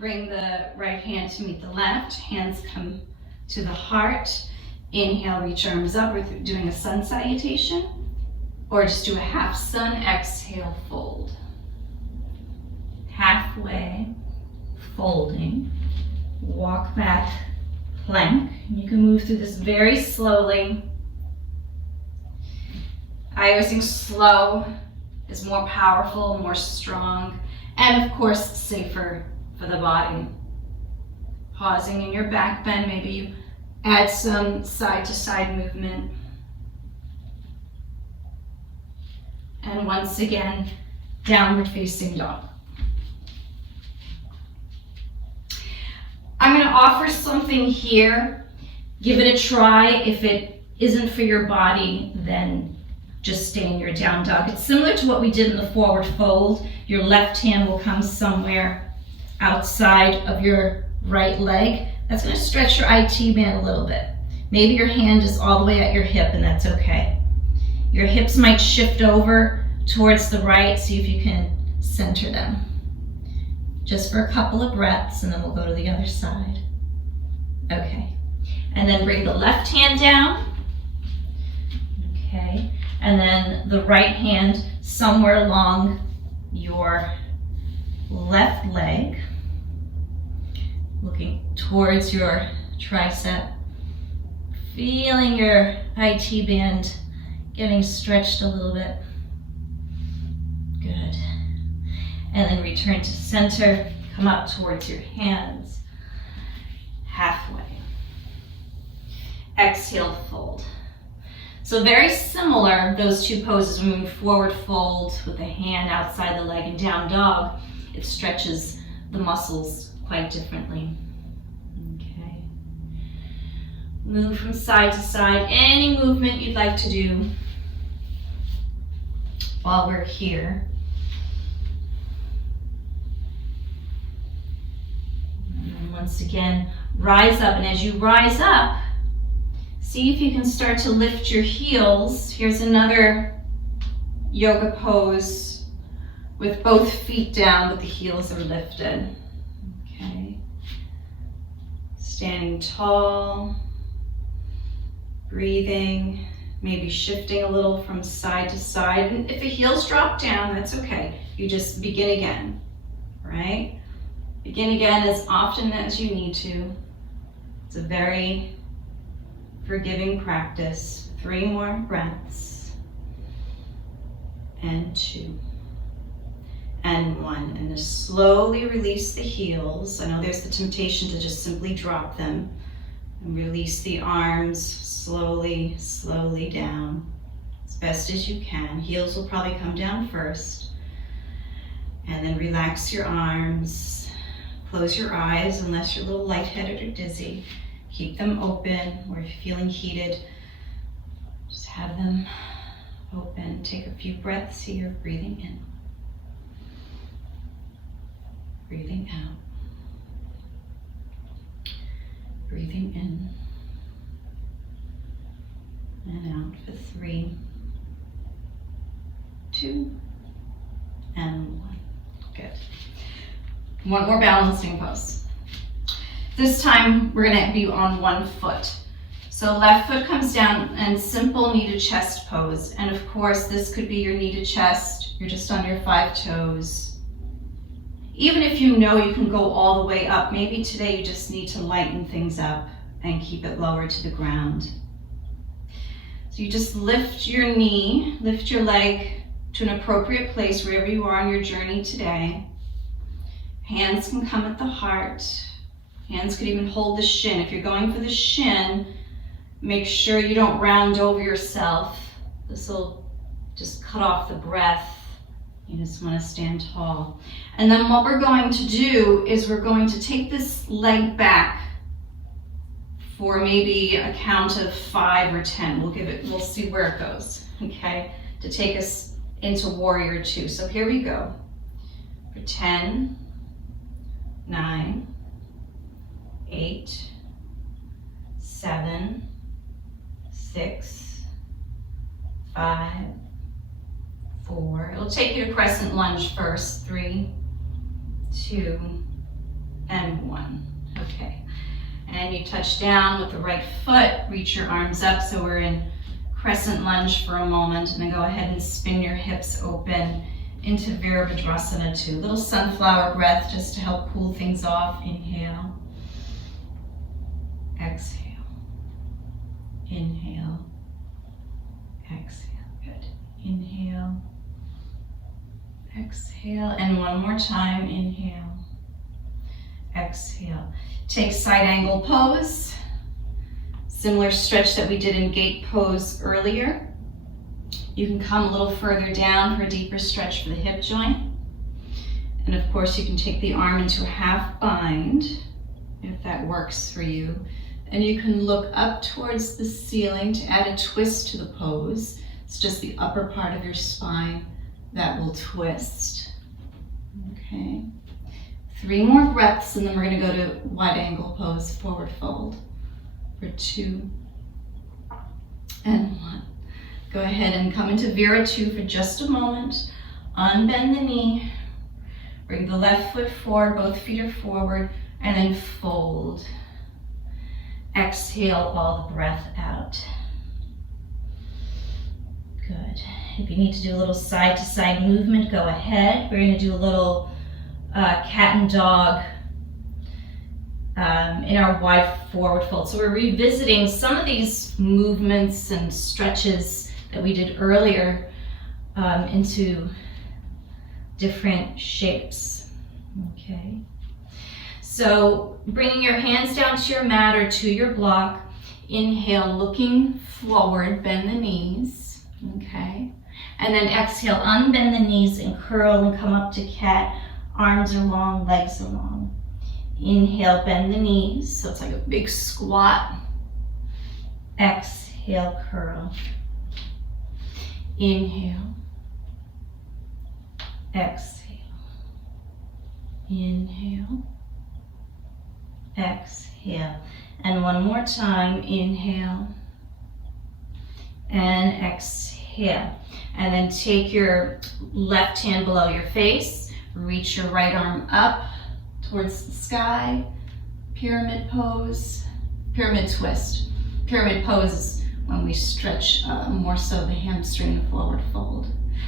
Bring the right hand to meet the left. Hands come to the heart. Inhale, reach arms up. We're doing a sun salutation. Or just do a half sun. Exhale, fold. Halfway, folding. Walk back, plank. You can move through this very slowly. I always think slow is more powerful, more strong, and of course safer for the body. Pausing in your back bend, maybe you add some side to side movement. And once again, downward facing dog. I'm going to offer something here. Give it a try. If it isn't for your body, then just stay in your down dog. It's similar to what we did in the forward fold. Your left hand will come somewhere outside of your right leg. That's going to stretch your IT band a little bit. Maybe your hand is all the way at your hip, and that's okay. Your hips might shift over towards the right. See if you can center them. Just for a couple of breaths, and then we'll go to the other side. Okay. And then bring the left hand down. Okay. And then the right hand somewhere along your left leg, looking towards your tricep, feeling your IT band getting stretched a little bit. Good. And then return to center, come up towards your hands, halfway. Exhale, fold. So very similar, those two poses, moving forward fold with the hand outside the leg and down dog. It stretches the muscles quite differently. Okay. Move from side to side. Any movement you'd like to do while we're here. And once again, rise up. And as you rise up, see if you can start to lift your heels. Here's another yoga pose with both feet down, but the heels are lifted. Okay. Standing tall, breathing, maybe shifting a little from side to side. And if the heels drop down, that's okay. You just begin again, right? Begin again as often as you need to. It's a very forgiving practice. 3 more breaths. And 2. And 1. And just slowly release the heels. I know there's the temptation to just simply drop them. And release the arms slowly, slowly down. As best as you can. Heels will probably come down first. And then relax your arms. Close your eyes unless you're a little lightheaded or dizzy. Keep them open, or if you're feeling heated, just have them open. Take a few breaths here, breathing in, breathing out, breathing in, and out for 3, 2, and 1. Good. One more balancing pose. This time we're going to be on one foot. So left foot comes down and simple knee to chest pose. And of course this could be your knee to chest. You're just on your 5 toes. Even if you know you can go all the way up, maybe today you just need to lighten things up and keep it lower to the ground. So you just lift your knee, lift your leg to an appropriate place wherever you are on your journey today. Hands can come at the heart. Hands could even hold the shin. If you're going for the shin, make sure you don't round over yourself. This will just cut off the breath. You just want to stand tall. And then what we're going to do is we're going to take this leg back for maybe a count of 5 or 10. We'll see where it goes, okay? To take us into warrior 2. So here we go. For 10, 9, 8, 7, 6, 5, 4. It'll take you to crescent lunge first. 3, 2, and 1. Okay. And you touch down with the right foot, reach your arms up so we're in crescent lunge for a moment, and then go ahead and spin your hips open into Virabhadrasana 2. Little sunflower breath just to help cool things off. Inhale. Exhale. Inhale. Exhale. Good. Inhale. Exhale. And one more time. Inhale. Exhale. Take side angle pose. Similar stretch that we did in gate pose earlier. You can come a little further down for a deeper stretch for the hip joint. And of course you can take the arm into a half bind if that works for you. And you can look up towards the ceiling to add a twist to the pose. It's just the upper part of your spine that will twist. Okay. 3 more breaths and then we're going to go to wide angle pose, forward fold for 2 and 1. Go ahead and come into Vira 2 for just a moment. Unbend the knee. Bring the left foot forward, both feet are forward, and then fold. Exhale all the breath out. Good. If you need to do a little side to side movement, go ahead. We're going to do a little cat and dog in our wide forward fold. So we're revisiting some of these movements and stretches that we did earlier into different shapes. Okay. So bringing your hands down to your mat or to your block. Inhale, looking forward, bend the knees. Okay. And then exhale, unbend the knees and curl and come up to cat. Arms are long, legs are long. Inhale, bend the knees. So it's like a big squat. Exhale, curl. Inhale. Exhale. Inhale. Exhale. And one more time. Inhale. And exhale. And then take your left hand below your face. Reach your right arm up towards the sky. Pyramid pose. Pyramid twist. Pyramid pose is when we stretch more so the hamstring, the forward fold.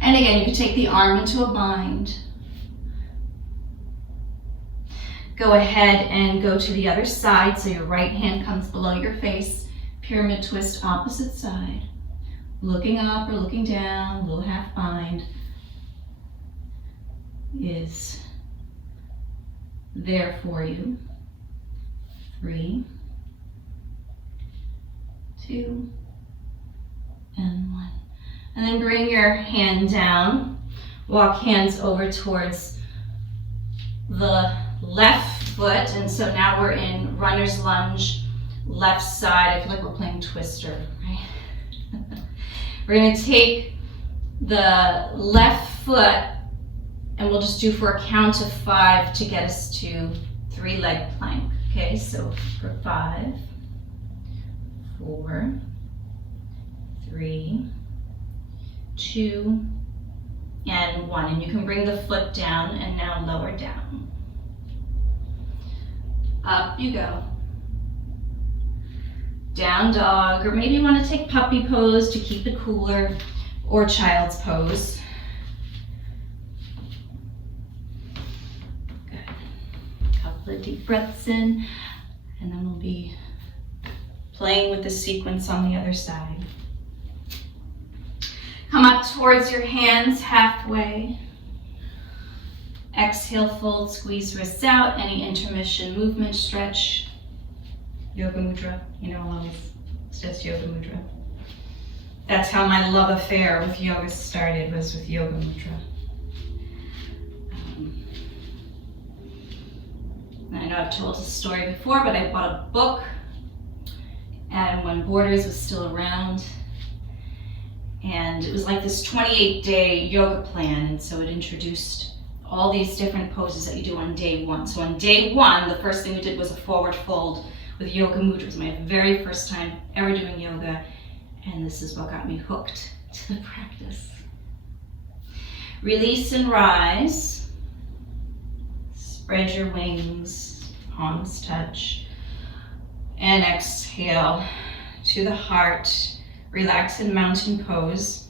And again, you can take the arm into a bind. Go ahead and go to the other side. So your right hand comes below your face. Pyramid twist, opposite side. Looking up or looking down, little half bind is there for you. 3, 2, and 1. And then bring your hand down. Walk hands over towards the left foot. And so now we're in runner's lunge, left side. I feel like we're playing Twister, right? We're going to take the left foot and we'll just do for a count of 5 to get us to 3-leg plank. Okay, so for 5, 4, 3, 2, and 1. And you can bring the foot down and now lower down. Up you go. Down dog, or maybe you want to take puppy pose to keep it cooler, or child's pose. Good. A couple of deep breaths in, and then we'll be playing with the sequence on the other side. Come up towards your hands halfway. Exhale, fold, squeeze wrists out. Any intermission movement, stretch. Yoga mudra, it's just yoga mudra. That's how my love affair with yoga started, was with yoga mudra. I know I've told this story before, but I bought a book and when Borders was still around, and it was like this 28-day yoga plan, and so it introduced all these different poses that you do on day 1. So on day 1, the first thing we did was a forward fold with yoga mudras. My very first time ever doing yoga, and this is what got me hooked to the practice. Release and rise. Spread your wings, palms touch. And exhale to the heart. Relax in mountain pose,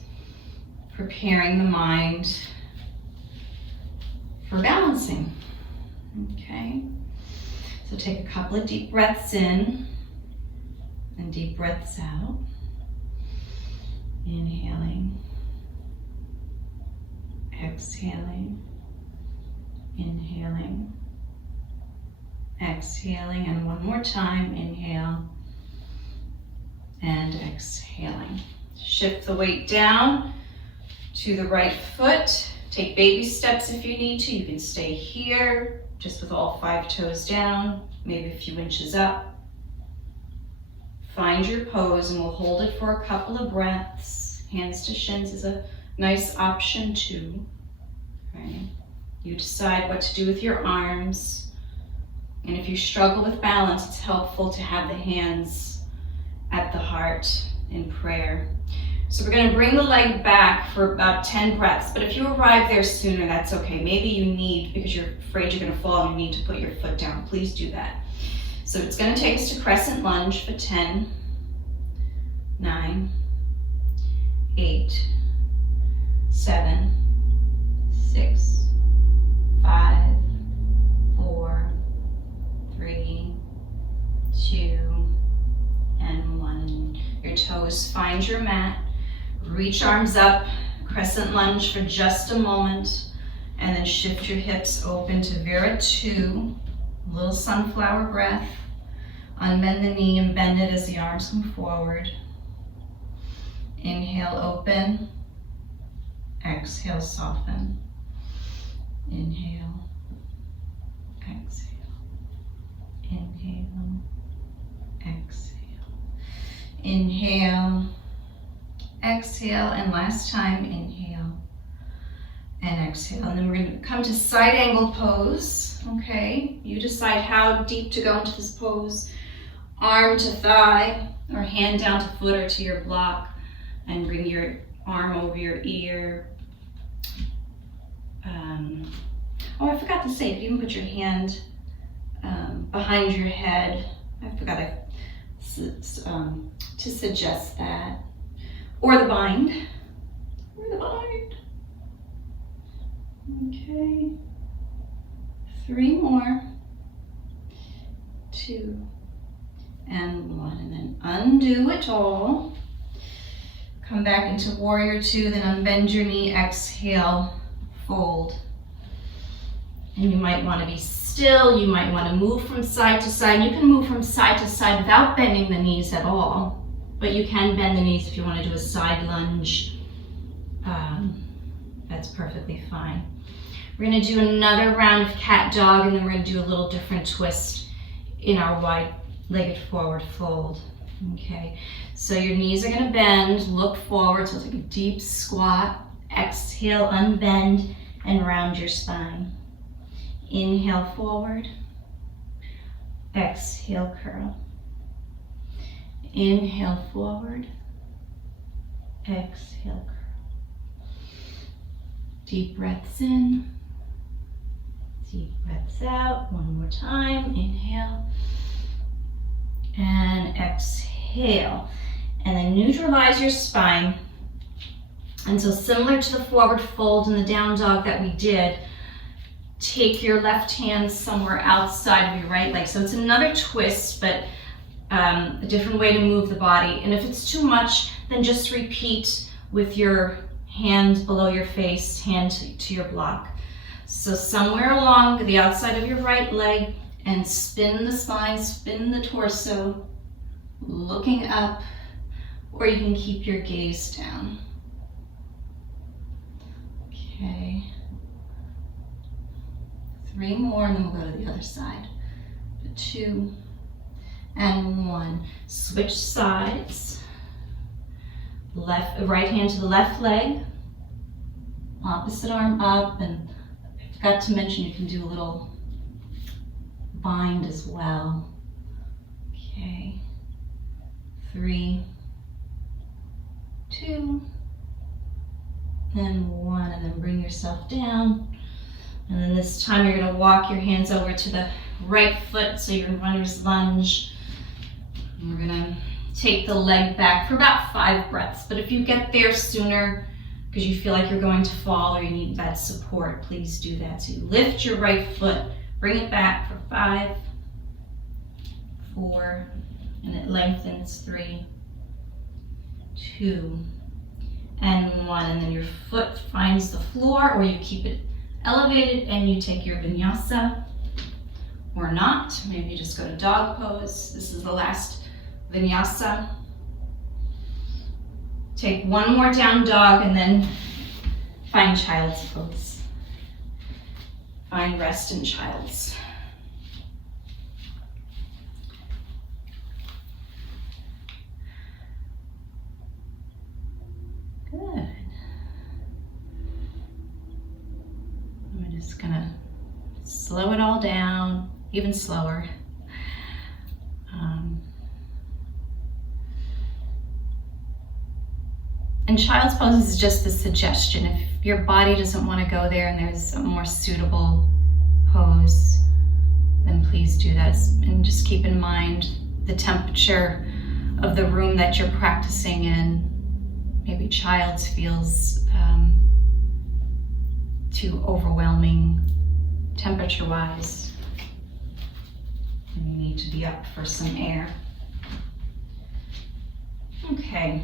preparing the mind for balancing. Okay, so take a couple of deep breaths in and deep breaths out. Inhaling, exhaling, inhaling, exhaling, and one more time, inhale and exhaling. Shift the weight down to the right foot. Take baby steps if you need to. You can stay here, just with all 5 toes down, maybe a few inches up. Find your pose and we'll hold it for a couple of breaths. Hands to shins is a nice option too. Right? You decide what to do with your arms. And if you struggle with balance, it's helpful to have the hands at the heart in prayer. So we're going to bring the leg back for about 10 breaths, but if you arrive there sooner, that's okay. Maybe you need, because you're afraid you're going to fall and you need to put your foot down, please do that. So it's going to take us to crescent lunge for 10, 9, 8, 7, 6, 5, 4, 3, 2, and 1. Your toes find your mat. Reach arms up, crescent lunge for just a moment, and then shift your hips open to Vera 2. A little sunflower breath. Unbend the knee and bend it as the arms come forward. Inhale, open. Exhale, soften. Inhale, exhale. Inhale, exhale. Inhale, exhale, and last time, inhale and exhale. And then we're going to come to side angle pose, okay? You decide how deep to go into this pose. Arm to thigh, or hand down to foot or to your block, and bring your arm over your ear. Oh, I forgot to say, if you can put your hand behind your head. I forgot to suggest that. Or the bind. Okay. 3 more. 2 and 1. And then undo it all. Come back into warrior 2, then unbend your knee, exhale, fold. And you might want to be still. You might want to move from side to side. You can move from side to side without bending the knees at all. But you can bend the knees if you want to do a side lunge. That's perfectly fine. We're going to do another round of cat dog, and then we're going to do a little different twist in our wide-legged forward fold. Okay, so your knees are going to bend, look forward, so take a deep squat. Exhale, unbend, and round your spine. Inhale, forward. Exhale, curl. Inhale, forward. Exhale, curl. Deep breaths in. Deep breaths out. One more time. Inhale. And exhale. And then neutralize your spine. And so similar to the forward fold and the down dog that we did, take your left hand somewhere outside of your right leg. So it's another twist, but a different way to move the body. And if it's too much, then just repeat with your hand below your face, hand to your block. So somewhere along the outside of your right leg, and spin the spine, spin the torso, looking up, or you can keep your gaze down. Okay. 3 more, and then we'll go to the other side. 2 and 1. Switch sides. Right hand to the left leg. Opposite arm up, and I forgot to mention you can do a little bind as well. Okay. 3, 2, and 1, and then bring yourself down. And then this time you're going to walk your hands over to the right foot, so your runner's lunge. And we're gonna take the leg back for about 5 breaths. But if you get there sooner because you feel like you're going to fall or you need that support, please do that. So you lift your right foot, bring it back for 5, 4, and it lengthens 3, 2, and 1. And then your foot finds the floor, or you keep it elevated and you take your vinyasa, or not. Maybe you just go to dog pose. This is the last vinyasa. Take one more down dog and then find child's pose. Find rest in child's. Good. I'm just gonna slow it all down, even slower. And child's pose is just a suggestion. If your body doesn't want to go there and there's a more suitable pose, then please do that. And just keep in mind the temperature of the room that you're practicing in. Maybe child's feels too overwhelming temperature-wise. And you need to be up for some air. Okay.